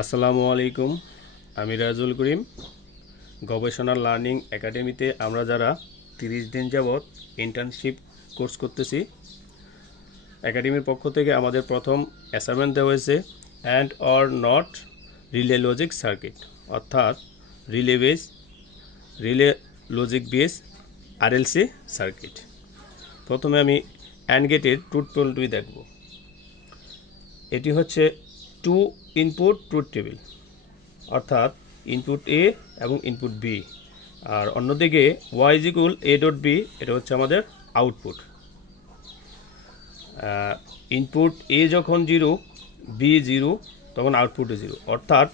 আসসালামু আলাইকুম। আমি রাজুল করিম। গবেষণা লার্নিং একাডেমিতে আমরা যারা 30 দিন যাবৎ ইন্টার্নশিপ কোর্স করতেছি, একাডেমির পক্ষ থেকে আমাদের প্রথম অ্যাসাইনমেন্ট দেওয়া হয়েছে and or not relay logic circuit, অর্থাৎ relay logic base RLC circuit. প্রথমে আমি অ্যান্ড গেটের ট্রুথ টেবিলটি দেখব। এটি হচ্ছে টু ইনপুট ট্রুথ টেবিল, অর্থাৎ ইনপুট এ এবং ইনপুট বি, আর অন্যদিকে Y is equal A dot B, এটা হচ্ছে আমাদের আউটপুট। ইনপুট এ যখন 0, বি 0, তখন আউটপুটে 0, অর্থাৎ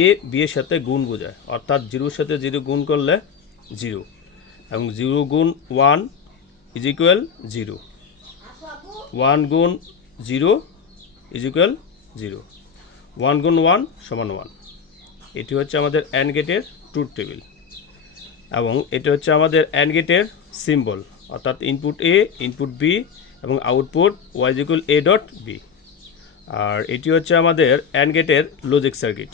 এ বি এর সাথে গুণ বোঝায়, অর্থাৎ 0-র সাথে 0 গুণ করলে 0, এবং 0 গুণ 1 ইজ ইকুয়াল 0, 1 গুণ 0 ইজ ইকুয়াল 0, 1 গুণ 1 সমান 1। এটি হচ্ছে আমাদের অ্যান্ড গেটের ট্রুথ টেবিল, এবং এটি হচ্ছে আমাদের অ্যান্ড গেটের সিম্বল, অর্থাৎ ইনপুট এ, ইনপুট বি এবং output Y is equal A dot B. আর এটি হচ্ছে আমাদের অ্যান্ড গেটের লজিক সার্কিট,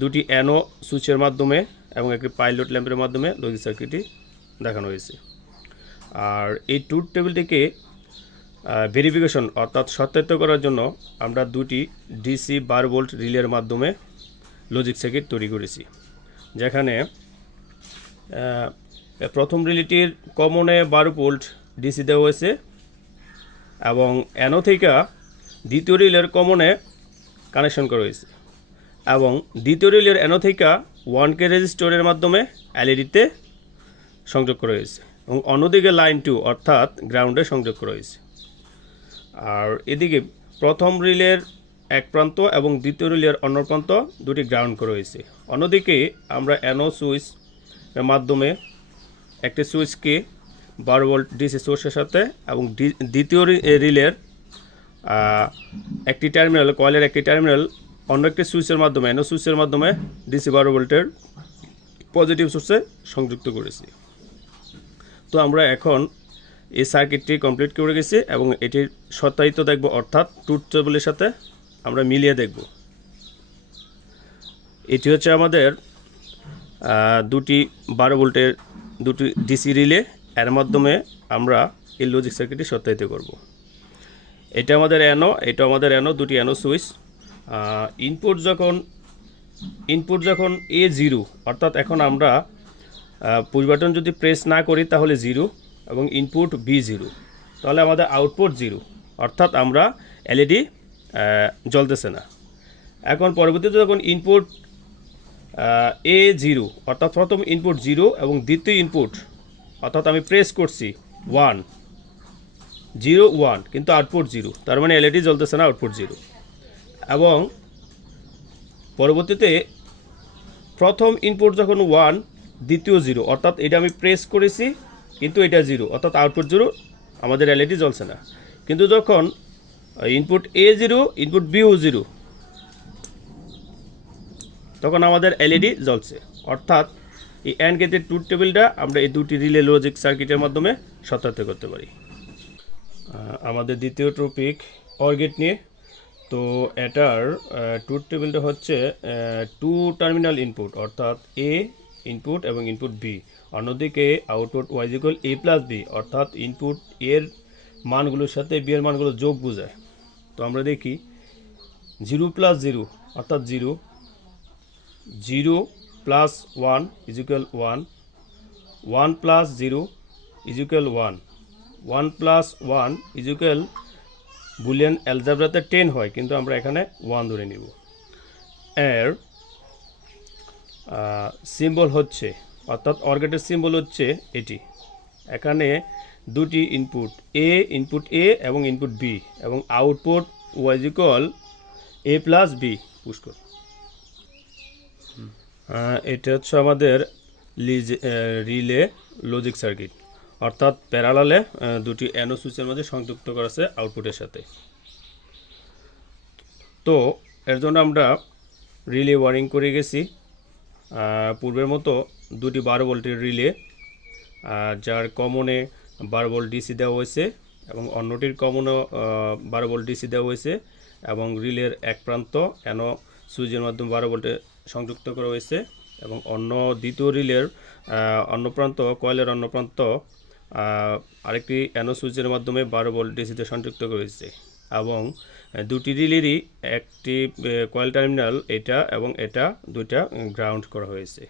দুটি অ্যানো সুইচের মাধ্যমে এবং একটি পাইলট ল্যাম্পের মাধ্যমে লজিক সার্কিটটি দেখানো হয়েছে। আর এই ট্রুথ টেবিলটিকে ভেরিফিকেশন অর্থাৎ সত্যায়িত করার জন্য আমরা দুটি ডিসি 12 ভোল্ট রিলের মাধ্যমে লজিক সার্কিট তৈরি করেছি, যেখানে প্রথম রিলেটির কমনে 12 ভোল্ট ডিসি দেওয়া হয়েছে, এবং অ্যানো থেকে দ্বিতীয় রিলের কমনে কানেকশন করা হয়েছে, এবং দ্বিতীয় রিলের অ্যানো থেকে 1K রেজিস্টরের মাধ্যমে এলইডিতে সংযোগ করা হয়েছে, এবং অন্যদিকে লাইন 2 অর্থাৎ গ্রাউন্ডে সংযোগ করা হয়েছে। আর এদিকে প্রথম রিলের এক প্রান্ত এবং দ্বিতীয় রিলের অন্য প্রান্ত দুটি গ্রাউন্ড করা হয়েছে। অন্যদিকে আমরা অ্যানো সুইচ এর মাধ্যমে একটি সুইচকে 12 ভোল্ট ডিসি সোর্সের সাথে এবং দ্বিতীয় রিলের একটি টার্মিনাল, কয়েলের একটি টার্মিনাল অন্য একটি সুইচের মাধ্যমে, অ্যানো সুইচের মাধ্যমে ডিসি 12 ভোল্টের পজিটিভ সোর্সে সংযুক্ত করেছি। তো আমরা এখন এই সার্কিটটি কমপ্লিট করে গেছি এবং এটির সত্যায়িত দেখব, অর্থাৎ ট্রুথ টেবিলের সাথে আমরা মিলিয়ে দেখব। এটি হচ্ছে আমাদের দুটি 12 ভোল্টের দুটি ডিসি রিলে, এর মাধ্যমে আমরা এই লজিক সার্কিটটি সত্যায়িত করব। এটা আমাদের অ্যানো, এটা আমাদের অ্যানো, দুটি অ্যানো সুইচ। ইনপুট যখন এ 0, অর্থাৎ এখন আমরা পুশ বাটন যদি প্রেস না করি তাহলে 0, এবং ইনপুট বি 0, তাহলে আমাদের আউটপুট 0, অর্থাৎ আমরা এলইডি জ্বলতেছে না। এখন পরবর্তীতে যখন ইনপুট এ 0, অর্থাৎ প্রথম ইনপুট 0 এবং দ্বিতীয় ইনপুট, অর্থাৎ আমি প্রেস করছি 1, 0, 1, কিন্তু আউটপুট 0, তার মানে এলইডি জ্বলতেছে না, আউটপুট 0। এবং পরবর্তীতে প্রথম ইনপুট যখন 1, দ্বিতীয় 0, অর্থাৎ এটা আমি প্রেস করেছি কিন্তু এটা 0, অর্থাৎ আউটপুট 0, আমাদের এলইডি জ্বলছে না। কিন্তু যখন ইনপুট এ 0, ইনপুট বিও 0, তখন আমাদের এলইডি জ্বলছে। অর্থাৎ এই অ্যান্ড গেটের ট্রুথ টেবিলটা আমরা এই দুটি রিলে লজিক সার্কিটের মাধ্যমে সত্যায়িত করতে পারি। আমাদের দ্বিতীয় টপিক অর গেট নিয়ে। তো এটার ট্রুথ টেবিলটা হচ্ছে 2 টার্মিনাল ইনপুট, অর্থাৎ এ ইনপুট এবং ইনপুট বি, অন্যদিকে output Y is equal A plus B, অর্থাৎ ইনপুট এর মানগুলোর সাথে বি এর মানগুলো যোগ বোঝায়। তো আমরা দেখি 0 প্লাস 0, অর্থাৎ 0, 0 plus 1 is equal 1, 1 plus 0 is equal 1, 1 plus 1 is equal, Boolean অ্যালজেব্রাতে 10 হয়, কিন্তু আমরা এখানে 1 ধরে নিব। এর সিম্বল হচ্ছে, অর্থাৎ অর গেটের সিম্বল হচ্ছে এটি। এখানে দুটি ইনপুট এ এবং ইনপুট বি, এবং output Y is equal A plus B push কর। এটা হচ্ছে আমাদের রিলে লজিক সার্কিট, অর্থাৎ প্যারালালে দুটি অ্যানো সুইচের মধ্যে সংযুক্ত করা আছে আউটপুটের সাথে। তো এর জন্য আমরা রিলে ওয়ারিং করে গেছি পূর্বের মতো দুটি 12 ভোল্টের রিলে, যার কমনে 12 ভোল্ট ডিসি দেওয়া হয়েছে এবং অন্যটির কমনও 12 ভোল্ট ডিসি দেওয়া হয়েছে, এবং রিলের এক প্রান্ত অ্যানো সুইচের মাধ্যমে 12 ভোল্টে সংযুক্ত করা হয়েছে এবং দ্বিতীয় রিলের অন্য প্রান্ত কয়েলের অন্য প্রান্ত আরেকটি অ্যানো সুইচের মাধ্যমে 12 ভোল্ট ডিসিতে সংযুক্ত করা হয়েছে এবং দুটি রিলেরই একটি কয়েল টার্মিনাল এটা এবং এটা দুইটা গ্রাউন্ড করা হয়েছে।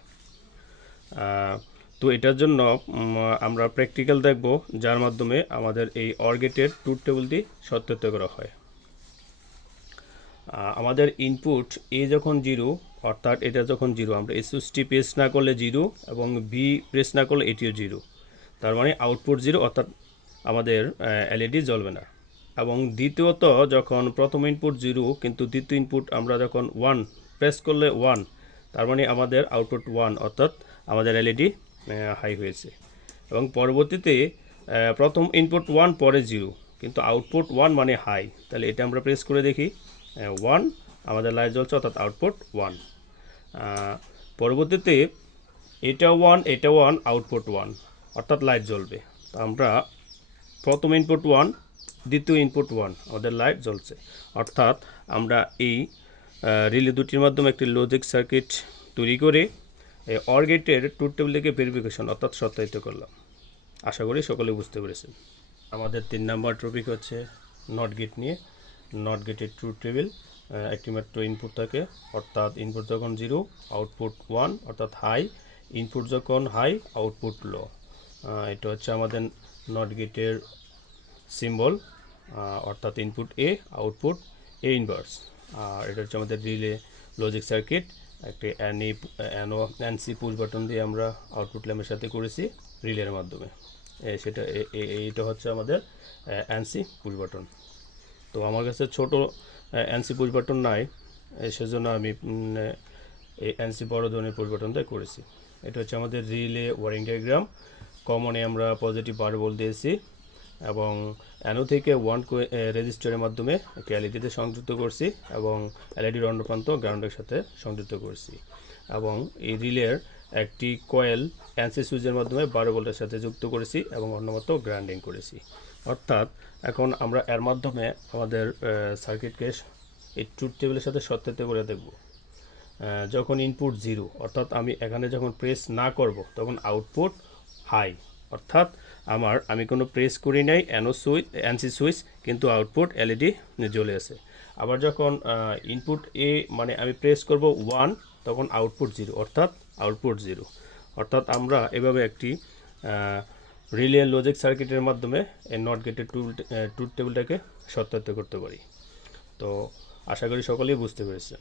তো এটার জন্য আমরা প্র্যাকটিক্যাল দেখব, যার মাধ্যমে আমাদের এই অর গেটের ট্রুথ টেবিলটি সত্যায়িত করা হয়। আমাদের ইনপুট এ যখন 0 অর্থাৎ এটা যখন 0, আমরা এই সুইচটি প্রেস না করলে 0 এবং বি প্রেস না করলে এটিও 0, তার মানে আউটপুট 0 অর্থাৎ আমাদের এলইডি জ্বলবে না। এবং দ্বিতীয়ত যখন প্রথম ইনপুট 0 কিন্তু দ্বিতীয় ইনপুট আমরা যখন 1 প্রেস করলে 1, তার মানে আমাদের আউটপুট 1 অর্থাৎ আমাদের এলইডি হাই হয়েছে। এবং পরবর্তীতে প্রথম ইনপুট 1 পরে 0 কিন্তু আউটপুট 1 মানে হাই, তাহলে এটা আমরা প্রেস করে দেখি 1 আমাদের লাইট জ্বলছে অর্থাৎ আউটপুট 1। পরবর্তীতে এটা 1 এটা 1 আউটপুট 1 অর্থাৎ লাইট জ্বলবে। তো আমরা প্রথম ইনপুট 1 দ্বিতীয় ইনপুট 1 আমাদের লাইট জ্বলছে, অর্থাৎ আমরা এই রিলে দুটির মাধ্যমে একটি লজিক সার্কিট তৈরি করে অর গেটের ট্রুথ টেবিল থেকে ভেরিফিকেশন অর্থাৎ সত্যায়িত করলাম। আশা করি সকলে বুঝতে পেরেছেন। আমাদের 3 নম্বর টপিক হচ্ছে নট গেট নিয়ে। নট গেটের ট্রুথ টেবিল একটি মাত্র ইনপুট থাকে, অর্থাৎ ইনপুট যখন 0 আউটপুট 1 অর্থাৎ হাই, ইনপুট যখন হাই আউটপুট লো। এটা হচ্ছে আমাদের নট গেটের সিম্বল, অর্থাৎ input A output A inverse. আর এটা হচ্ছে আমাদের রিলে লজিক সার্কিট, একটি এনসি পুশ বাটন দিয়ে আমরা আউটপুট ল্যাম্পের সাথে করেছি রিলের মাধ্যমে। সেটা এইটা হচ্ছে আমাদের এনসি পুশ বাটন। তো আমার কাছে ছোট এনসি পুশ বাটন নাই, সেজন্য আমি এই এনসি বড় ধরনের পুশ বাটন দিয়ে করেছি। এটা হচ্ছে আমাদের রিলে ওয়ারিং ডায়াগ্রাম। কমনে আমরা পজিটিভ 12 ভোল্ট দিয়েছি এবং অ্যানো থেকে 1 রেজিস্টারের মাধ্যমে একটি এলইডিতে সংযুক্ত করছি এবং এলইডির অন্য প্রান্ত গ্রাউন্ডের সাথে সংযুক্ত করছি এবং এই রিলের একটি কয়েল এনসি সুইচের মাধ্যমে 12 ভোল্টের সাথে যুক্ত করেছি এবং অন্যমত গ্রাউন্ডিং করেছি। অর্থাৎ এখন আমরা এর মাধ্যমে আমাদের সার্কিটকে এই ট্রুথ টেবিলের সাথে সত্যায়িত করে দেখব। যখন ইনপুট 0 অর্থাৎ আমি এখানে যখন প্রেস না করব তখন আউটপুট হাই, অর্থাৎ আমি কোনো প্রেস করি নাই এনসি সুইচ, কিন্তু আউটপুট এলইডি জ্বলে আছে। আবার যখন ইনপুট এ মানে আমি প্রেস করব 1 তখন আউটপুট 0 অর্থাৎ আউটপুট 0। অর্থাৎ আমরা এভাবে একটি রিলে লজিক সার্কিটের মাধ্যমে এই নট গেটের ট্রুথ টেবিলটাকে সত্যায়িত করতে পারি। তো আশা করি সকলেই বুঝতে পেরেছেন।